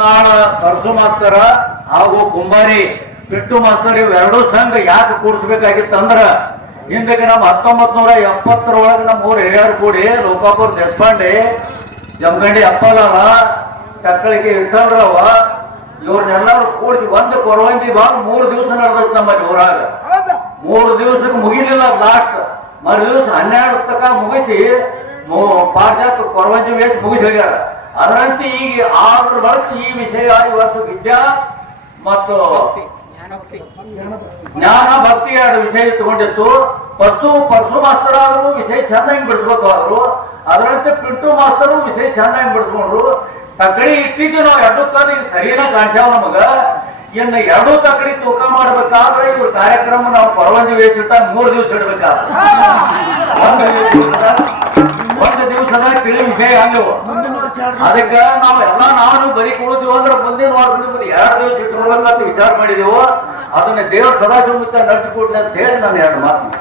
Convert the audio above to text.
ಮುತ್ನಾಳ ಕರ್ಸು ಮಾಸ್ತರ ಹಾಗೂ ಕುಂಬಾರಿ. ಪಿಟ್ಟು ಮಾಸ್ತರ್ ಇವೆರಡೂ ಸಂಘ ಯಾಕೆ ಕೂಡಿಸ್ಬೇಕಾಗಿತ್ತಂದ್ರ ಹಿಂದಕ್ಕೆ ನಮ್ಮ ಹತ್ತೊಂಬತ್ ನೂರ ಎಪ್ಪತ್ತರೊಳಗೆ ನಮ್ಮ ಮೂರು ಹಿರಿಯರು ಕೂಡಿ ಲೋಕಾಪುರ ದೇಶಪಾಂಡೆ ಜಮಗಂಡಿ ಅಪ್ಪಲವ ಟಕ್ಕಳಿಗೆ ವಿಠಲರಾವ ಇವ್ರನ್ನೆಲ್ಲರೂ ಕೂಡಿಸಿ ಒಂದು ಕೊರವಂಜಿ ಭಾಗ ಮೂರು ದಿವಸ ನಡೆದೈತೆ ನಮ್ಮಲ್ಲಿ ಊರಾಗ. ಮೂರು ದಿವಸಕ್ಕೆ ಮುಗಿಲಿಲ್ಲ ಲಾಸ್ಟ್ ಮರು ದಿವಸ ಹನ್ನೆರಡು ತಕ ಮುಗಿಸಿ ಪಾಠ ಕೊರವಂಜಿ ವೇಸ್ ಮುಗಿಸಿ ಹೋಗ್ಯಾರ. ಅದರಂತೆ ಈಗ ಆದ್ರ ಬಳಿಕ ಈ ವಿಷಯ ಈ ವರ್ಷ ವಿದ್ಯಾ ಮತ್ತು ಜ್ಞಾನ ಭಕ್ತಿ. ಎರಡು ವಿಷಯ ಇಟ್ಕೊಂಡಿತ್ತು ಫಸ್ಟು ಪಶು ಮಾಸ್ತರ್ ಆದ್ರು ವಿಷಯ ಚೆನ್ನಾಗಿ ಬಿಡಿಸ್ಬೇಕು ಆದ್ರು ಅದರಂತೆ ಪಿಂಟು ಮಾಸ್ತರು ವಿಷಯ ಚೆನ್ನಾಗಿ ಬಿಡಿಸ್ಕೊಂಡ್ರು ತಕ್ಕಡಿ ಇಟ್ಟಿದ್ದು ನಾವು ಎರಡು ಕಾಲ ಇದು ಸರಿಯಾಗಿ ಕಾಣಿಸ್ಯಾವ ನಮಗ. ಇನ್ನು ಎರಡು ತಕ್ಕಡಿ ತೂಕ ಮಾಡ್ಬೇಕಾದ್ರೆ ಇವ್ರ ಕಾರ್ಯಕ್ರಮ ನಾವು ಪರವಂಜಿ ವೇಷ ಇಟ್ಟ ಮೂರು ದಿವಸ ಇಡ್ಬೇಕಾದ್ರೆ. ಒಂದು ದಿವಸದ ಕಿಳಿ ತಿಳಿ ವಿಷಯ ಅಲ್ಲವು ಅದಕ್ಕೆ ನಾವು ಎಲ್ಲ ನಾನು ಬರಿ ಕುಳಿದ್ವಿ ಅಂದ್ರೆ ಮುಂದೆ ನೋಡಿದ್ರೆ ಎರಡು ದಿವಸ ಅಂತ ವಿಚಾರ ಮಾಡಿದೆವು. ಅದನ್ನ ದೇವ್ರ ಸದಾ ನಡೆಸಿಕೊಡ್ಲಿ ಅಂತ ಹೇಳಿ ನಾನು ಎರಡು ಮಾತು